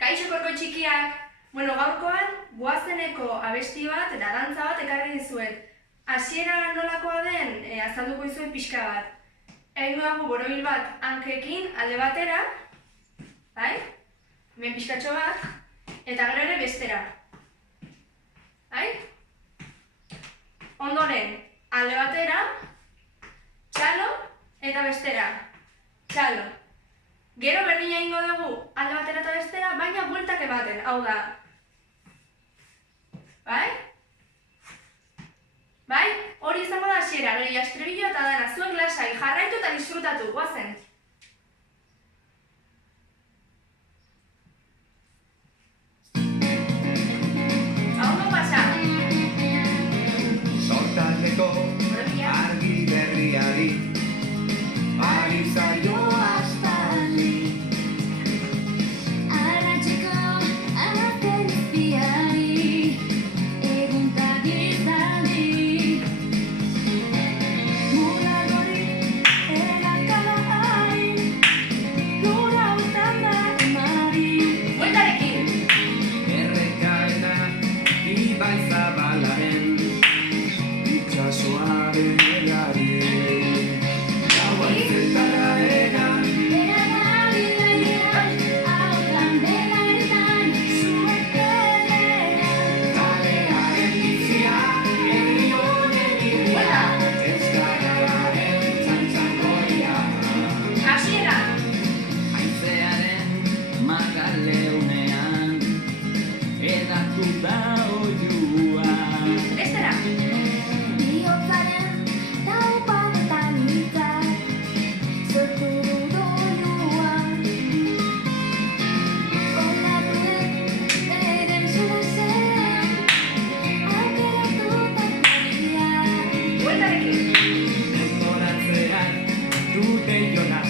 Kaixo korko txikiak, gaurkoan goazeneko abesti bat eta dantza bat ekarri dizuet. Hasiera nolakoa den azalduko dizuet pixka bat. Egin dugu borobil bat hankekin alde batera, bai? Hemen pixkatxo bat, eta gero ere bestera. Bai? Ondoren, alde batera, txalo eta bestera. Txalo. Gero berdina egingo dugu alde batera eta bestera, baina bueltak ematen, hau da. Bai? Bai? Hori izango da hasiera, gero estribilloa eta dana, zuek lasai, jarraitu eta disfrutatu, goazen. Hau pasa. Sortaldeko argi berriari ari zaio aspaldi. Arratseko aten izpiari eguntag izaldi. Mulargori elakadai lura utanda emari. Bueltarekin. Errekaena ibai zabalaren itxasoaren erari. Gaua izetara egan Beragari gainean hautan belaitan zuek pelean. kalearen bizia herri honen irria euskararen txantxangoria. Hasiera. Haizearen magaleunean edatu da oiua. Bestera. Bihotzaren taupadetan hitzak sortu du doilua. Olatuek eren solasean aukeratutako bidea. Bueltarekin. Denborantzean dute jona